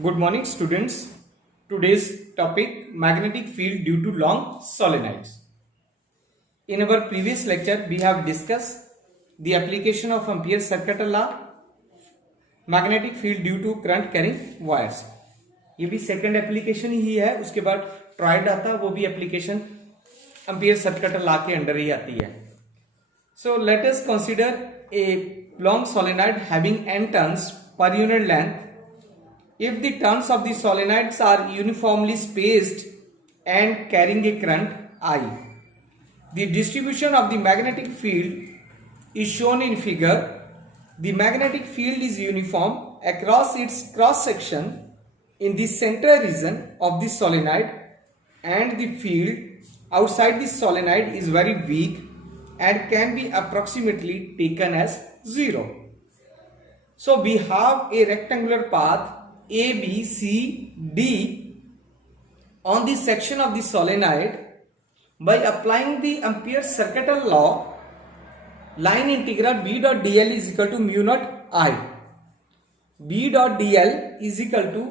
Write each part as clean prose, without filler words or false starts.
Good morning, students. Today's topic, magnetic field due to long solenoids. In our previous lecture, we have discussed the application of Ampere's circuit law, magnetic field due to current carrying wires. ये भी second application ही है. उसके बाद tried आता है, वो भी application ampere circuit law के अंडर ही आती है. So let us consider a long solenoid having n turns per unit length. If the turns of the solenoids are uniformly spaced and carrying a current I, the distribution of the magnetic field is shown in figure. The magnetic field is uniform across its cross section in the center region of the solenoid, and the field outside the solenoid is very weak and can be approximately taken as 0. So we have a rectangular path A, B, C, D on the section of the solenoid. By applying the Ampere's circuit law, line integral B dot dl is equal to mu naught I. B dot dl is equal to,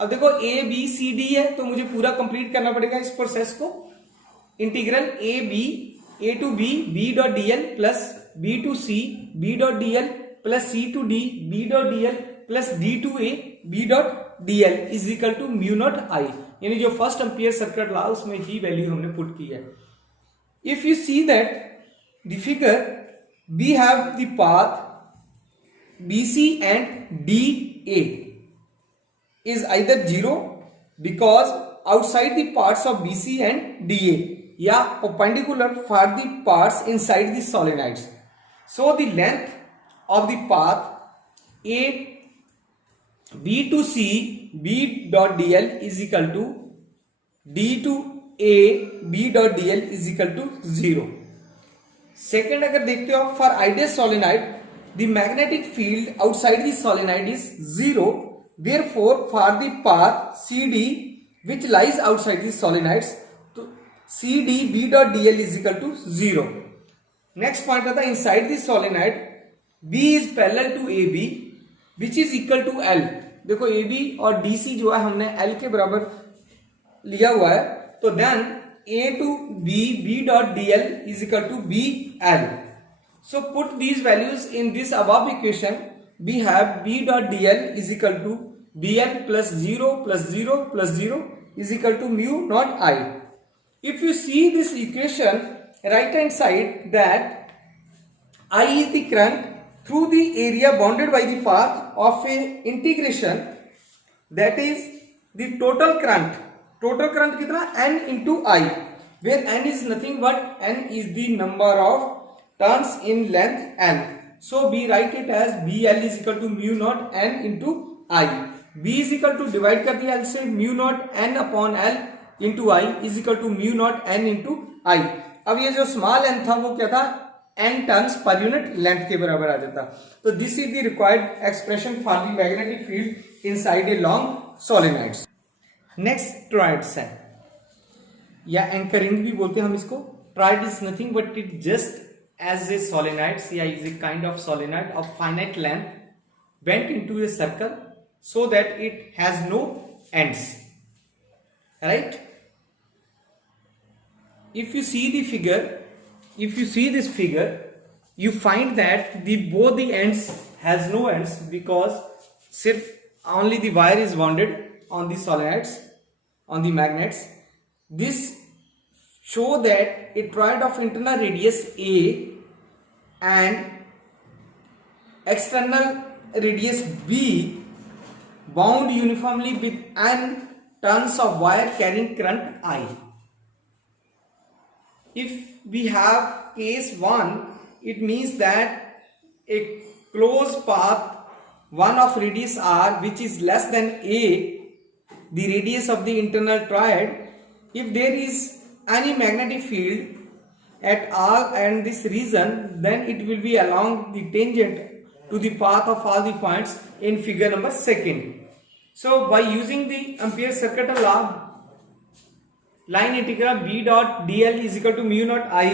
अब देखो A, B, C, D है तो मुझे पूरा complete करना पड़ेगा इस process को. Integral A to B, B dot dl plus B to C, B dot dl plus C to D, B dot dl plus D to A, B dot dl is equal to mu naught I. यानी जो first ampere circuit law उसमें ही value हमने put की है. If you see that the figure, we have the path BC and DA is either 0 because outside the parts of BC and DA, या perpendicular for the parts inside the solenoids. So the length of the path A B to C B dot dl is equal to D to A B dot dl is equal to 0. Second, अगर देखते हो for ideal solenoid, the magnetic field outside the solenoid is 0. Therefore, for the path CD which lies outside the solenoids, CD B dot dl is equal to 0. Next point आता है inside the solenoid, B is parallel to AB which is equal to L. देखो AB और DC जो है हमने L के बराबर लिया हुआ है, तो then A to B B dot dl is equal to BL. So put these values in this above equation. We have B dot dl is equal to BL plus 0 plus 0 plus 0 is equal to mu naught I. If you see this equation, right hand side, that I is the current through the area bounded by the path of a integration, that is the total current. Total current कितना? N into I, where N is nothing but N is the number of turns in length N. So we write it as BL is equal to mu naught N into I. B is equal to, divide कर दिया L से, mu naught N upon L into I is equal to mu naught N into I. अब ये जो small n था वो क्या था? N टर्न्स पर यूनिट लेंथ के बराबर आ जाता. तो this is the required expression for the magnetic field inside a long solenoids. Next toroids है, या एंकरिंग भी बोलते हैं हम इसको. Toroid is nothing but it just as a solenoids, या is a kind of solenoid of finite length bent into a circle so that it has no ends, right? If you see the figure, if you see this figure, you find that both the ends has no ends because sirf only the wire is wounded on the solenoids, on the magnets. This show that a toroid of internal radius A and external radius B bound uniformly with n turns of wire carrying current I. If we have case 1, it means that a closed path 1 of radius R which is less than A, the radius of the internal toroid, if there is any magnetic field at all and this region, then it will be along the tangent to the path of all the points in figure number 2. So by using the Ampere's circuit law, line integral B dot dl is equal to mu naught I,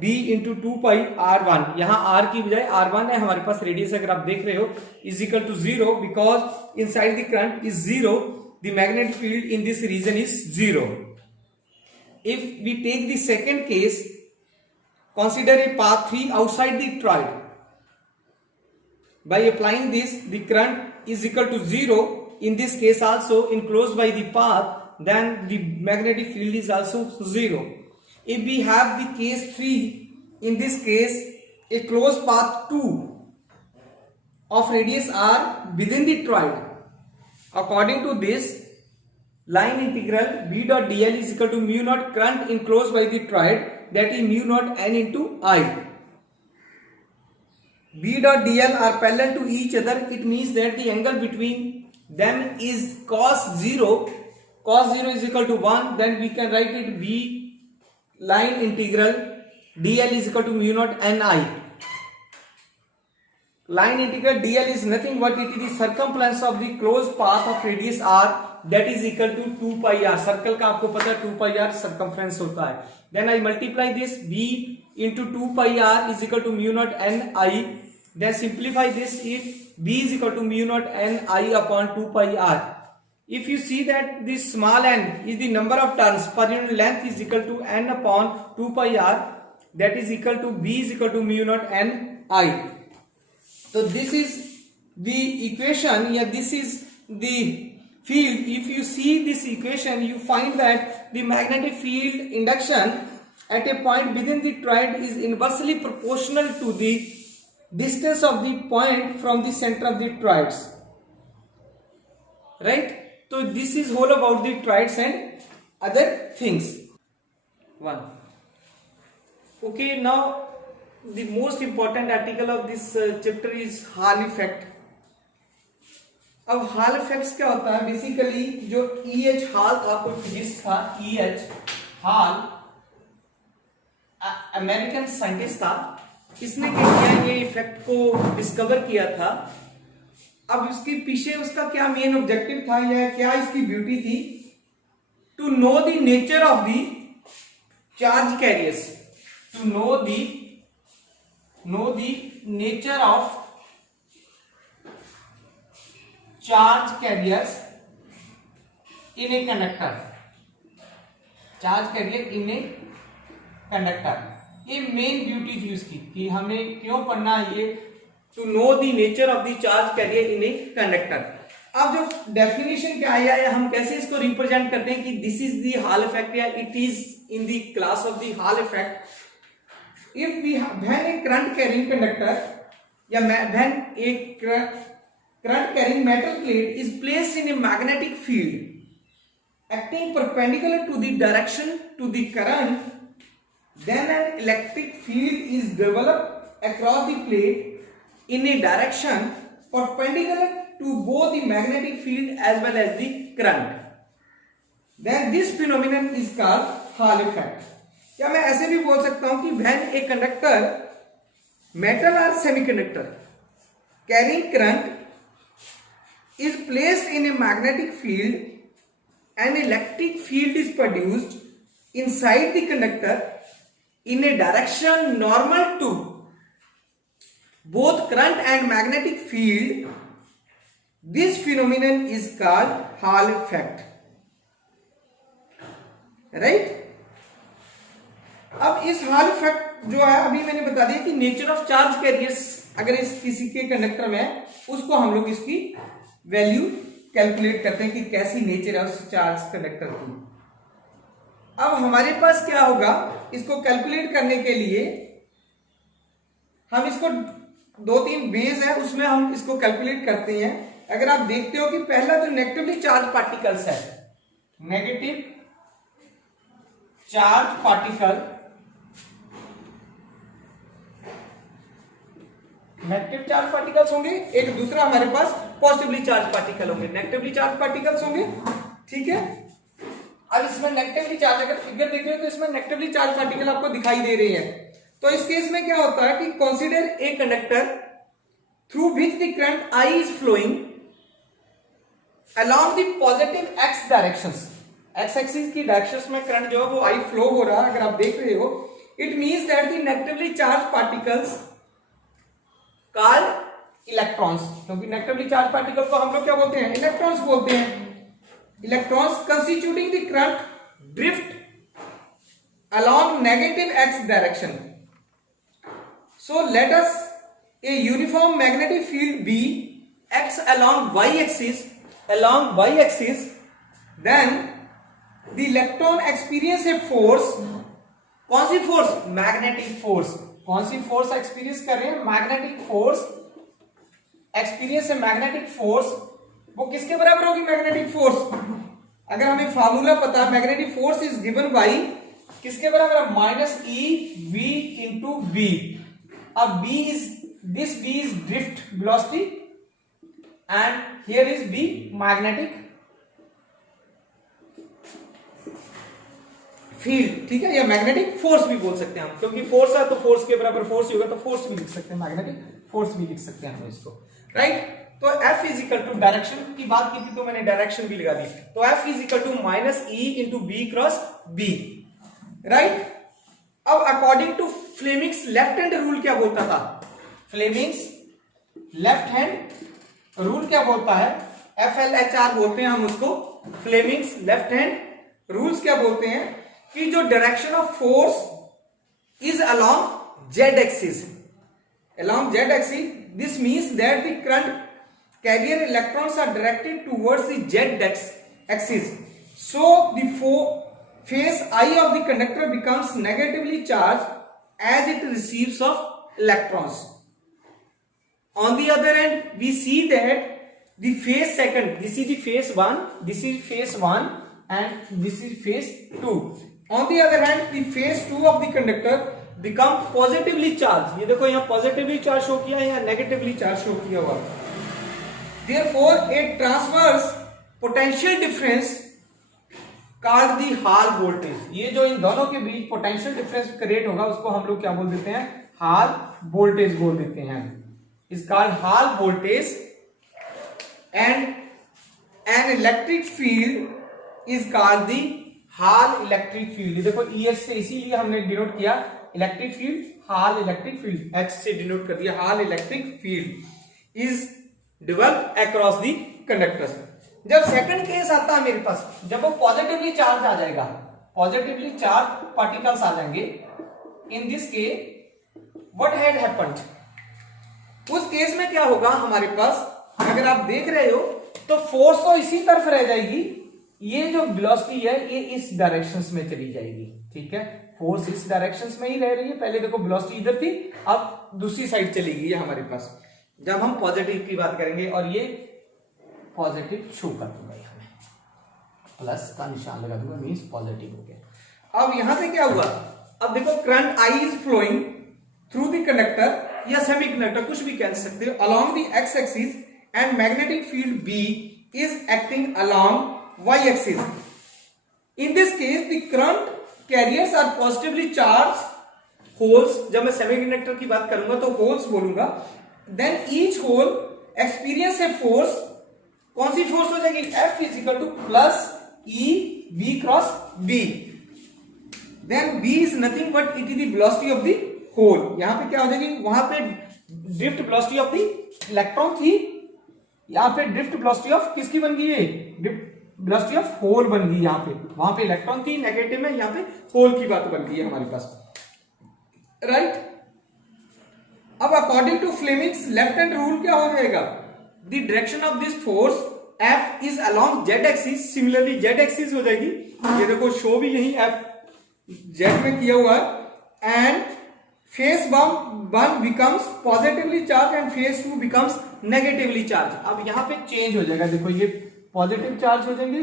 b into 2πr1, यहाँ r की बजाय r1 है हमारे पास, radius अगर आप देख रहे हो, is equal to 0 because inside the current is 0, the magnetic field in this region is 0. If we take the second case, consider a path 3 outside the toroid. By applying this, the current is equal to 0. In this case also, enclosed by the path, then the magnetic field is also 0. If we have the case 3, in this case, a closed path 2 of radius r within the toroid. According to this, line integral b dot dl is equal to mu naught current enclosed by the toroid, that is mu naught n into I. b dot dl are parallel to each other. It means that the angle between them is cos 0. Cos 0 is equal to 1. Then we can write it b line integral dl is equal to mu naught ni. Line integral dl is nothing but it is the circumference of the closed path of radius r, that is equal to 2 pi r. Circle का आपको पता है 2 pi r circumference होता है. Then I multiply this b into 2 pi r is equal to mu naught n I. Then simplify this, if b is equal to mu naught n I upon 2 pi r. If you see that this small n is the number of turns per unit length is equal to n upon 2 pi r, that is equal to b is equal to mu naught n I. So this is the equation, yeah, this is the field. If you see this equation, you find that the magnetic field induction at a point within the toroid is inversely proportional to the distance of the point from the center of the toroids, right? So this is whole about the toroids and other things. One. Okay, now the most important article of this chapter is Hall effect. अब hall effects क्या होता है? Basically जो E.H. Hall था, कोई physics था, E.H. Hall American scientist था, इसने क्या किया, ये इफेक्ट को डिस्कवर किया था. अब इसके पीछे उसका क्या मेन ऑब्जेक्टिव था या क्या इसकी ब्यूटी थी? To know the nature of the charge carriers, to know the nature of charge carriers in a conductor, charge carrier in a conductor. ये मेन ब्यूटी थी उसकी कि हमें क्यों पढ़ना है ये, to know the nature of the charge carrier in a conductor. अब जो डेफिनेशन क्या है या हम कैसे इसको रिप्रेजेंट करते हैं कि this is the Hall effect या it is in the class of the Hall effect. If we when a current carrying conductor या when a current carrying metal plate is placed in a magnetic field acting perpendicular to the direction to the current, then an electric field is developed across the plate in a direction perpendicular to both the magnetic field as well as the current. Then this phenomenon is called Hall effect. या मैं ऐसे भी बोल सकता हूं कि when a conductor, metal or semiconductor carrying current is placed in a magnetic field, an electric field is produced inside the conductor in a direction normal to both current and magnetic field. This phenomenon is called Hall effect, right? अब इस hall effect जो है अभी मैंने बता दिया कि nature of charge carriers अगर इस किसी के कंडक्टर में है, उसको हम लोग इसकी वैल्यू कैलकुलेट करते हैं कि कैसी नेचर है उस चार्ज कंडक्टर की. अब हमारे पास क्या होगा, इसको कैलकुलेट करने के लिए हम इसको 2-3 बेस है उसमें हम इसको कैलकुलेट करते हैं. अगर आप देखते हो कि पहला जो नेगेटिवली चार्ज पार्टिकल्स है, negative charge particle, negative charge particles होंगे, एक दूसरा हमारे पास पॉजिटिवली चार्ज पार्टिकल होंगे, नेगेटिवली चार्ज पार्टिकल्स होंगे, ठीक है. अब इसमें नेगेटिवली चार्ज, अगर फिगर देख रहे हो तो इसमें नेगेटिवली चार्ज पार्टिकल आपको दिखाई दे रही है. तो इस केस में क्या होता है कि consider a conductor through which the current I is flowing along the positive x directions. x axis की डायरेक्शंस में करंट जो है वो I फ्लो हो रहा है. अगर आप देख रहे हो It means that the negatively charged particles called electrons, क्योंकि negatively charged particle को हम लोग क्या बोलते हैं, इलेक्ट्रॉन्स बोलते हैं. Electrons constituting the current drift along negative x direction. So let us a uniform magnetic field B acts along y axis, then the electron experience a force. कौन सी force? Magnetic force. कौन सी force experience कर रहे हैं? Magnetic force. Experience है magnetic force. वो किसके बराबर होगी मैग्नेटिक फोर्स? अगर हमें फार्मूला पता है, magnetic force is given by किसके बराबर है? Minus e v into B. अब B is this B is drift velocity and here is B magnetic field. ठीक है, या मैग्नेटिक फोर्स भी बोल सकते हैं हम, क्योंकि फोर्स है तो फोर्स के बराबर फोर्स ही होगा, तो फोर्स भी लिख सकते हैं, मैग्नेटिक फोर्स भी लिख सकते हैं हम इसको. राइट. तो F is equal to direction की बात की थी तो मैंने डायरेक्शन भी लगा दी. तो F is equal to minus e into B cross B. Right. अब according to Fleming's left hand rule क्या बोलता था? फ्लेमिंग्स लेफ्ट हैंड रूल क्या बोलता है? FLHR बोलते हैं हम उसको. फ्लेमिंग्स लेफ्ट हैंड रूल्स क्या बोलते हैं कि जो direction of force is along z axis. along z axis, this means that the current carrier electrons are directed towards the z axis. So the phase I of the conductor becomes negatively charged as it receives of electrons. On the other end, we see that the phase second, this is the phase 1, this is phase 1 and this is phase 2. On the other hand, the phase 2 of the conductor become positively charged. ये देखो यहाँ positively charge show किया है, यहाँ negatively charge show किया हुआ. Therefore, a transverse potential difference called the Hall voltage. ये जो इन दोनों के बीच potential difference क्रिएट होगा उसको हम लोग क्या बोल देते हैं? Hall voltage बोल देते हैं. Is called Hall voltage. And an electric field is called the Hall electric field. देखो ES से इसीलिए हमने डिनोट किया electric field, hall electric field, H से डिनोट कर दिया. Hall electric field is develop across the conductors. जब second case आता है मेरे पास, जब वो पॉजिटिवली चार्ज आ जाएगा, पॉजिटिवली चार्ज पार्टिकल्स आ जाएंगे, in this case what had happened, उस केस में क्या होगा हमारे पास? अगर आप देख रहे हो तो फोर्स तो इसी तरफ रह जाएगी, ये जो वेलोसिटी है ये इस डायरेक्शंस में चली जाएगी. ठीक है, फोर्स इस डायरेक्शंस में ही रह रही है. पहले देखो वेलोसिटी इधर थी, अब दूसरी साइड चलेगी ये हमारे पास जब हम पॉजिटिव की बात करेंगे. और ये पॉजिटिव शो कर दूंगा, हमें प्लस का निशान लगा दूंगा, मींस पॉजिटिव हो गया. अब यहां से क्या हुआ? अब देखो current I is flowing through the conductor या सेमी कंडक्टर, कुछ भी कह सकते हो, along the x axis and magnetic field B is acting along y axis. In this case, the current carriers are positively charged holes. जब मैं semiconductor की बात करूंगा तो holes बोलूंगा. Then each hole experience a force. कौन सी force हो जाएगी? F is equal to plus E B cross B. Then B is nothing but it is the velocity of the hole. यहां पे क्या हो जाएगी? वहां पे drift velocity of the electron थी, यहां पे drift velocity of किसकी बन गई है? drift वेलोसिटी ऑफ होल बन गई. यहां पे, वहां पे इलेक्ट्रॉन थी नेगेटिव में, यहां पे होल की बात बन गई है हमारे पास. राइट. अब according to Fleming's left hand rule क्या हो जाएगा? The direction of this force F is along z axis. Similarly z axis हो जाएगी. ये देखो शो भी यही F z में किया हुआ है. And face 1 becomes positively charge and face 2 becomes negatively charge. अब यहां पे चेंज हो जाएगा. देखो ये पॉजिटिव चार्ज हो जाएंगे,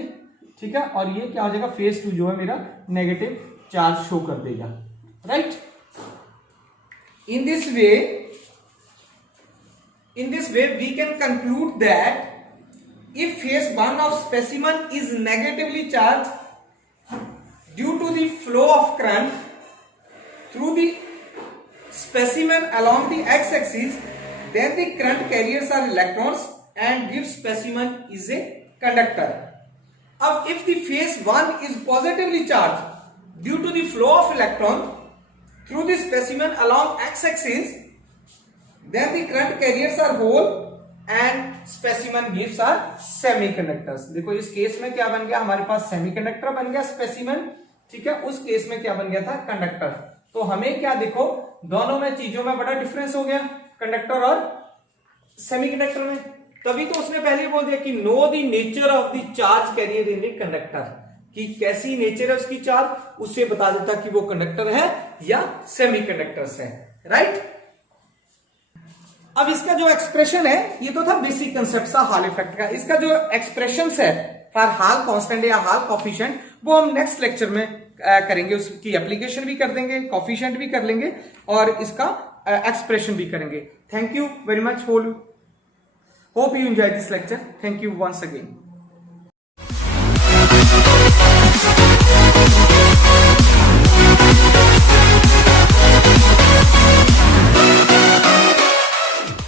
ठीक है, और ये क्या हो जाएगा? फेस 2 जो है मेरा नेगेटिव चार्ज शो कर देगा. Right. In this way we can conclude that if face 1 of specimen is negatively charged due to the flow of current through the specimen along the x axis, then the current carriers are electrons and give specimen is a conductor. If the phase 1 is positively charged due to the flow of electron, through the specimen along x-axis, then the current carriers are whole and specimen gives are semiconductors. देखो इस case में क्या बन गया, हमारे पास semiconductor बन गया specimen, ठीक है। उस केस में क्या बन गया था, कंडक्टर। तो हमें क्या देखो, दोनों में चीजों में बड़ा डिफरेंस हो गया, कंडक्टर और सेमीकंडक्टर में। तभी तो उसने पहले बोल दिया कि know the nature of the charge carrier in the conductor, कि कैसी नेचर है उसकी चार्ज, उससे बता देता कि वो कंडक्टर है या सेमीकंडक्टर्स है, राइट। अब इसका जो एक्सप्रेशन है, ये तो था बेसिक कंसेप्ट सा हॉल इफेक्ट का। इसका जो एक्सप्रेशन है फॉर हॉल कांस्टेंट या हॉल कोफिशिएंट, वो हम नेक्स्ट लेक्चर में करेंगे। उसकी एप्लीकेशन भी कर देंगे, कोफिशिएंट भी कर लेंगे और इसका एक्सप्रेशन भी करेंगे। Thank you very much, hope you enjoyed this lecture. Thank you once again.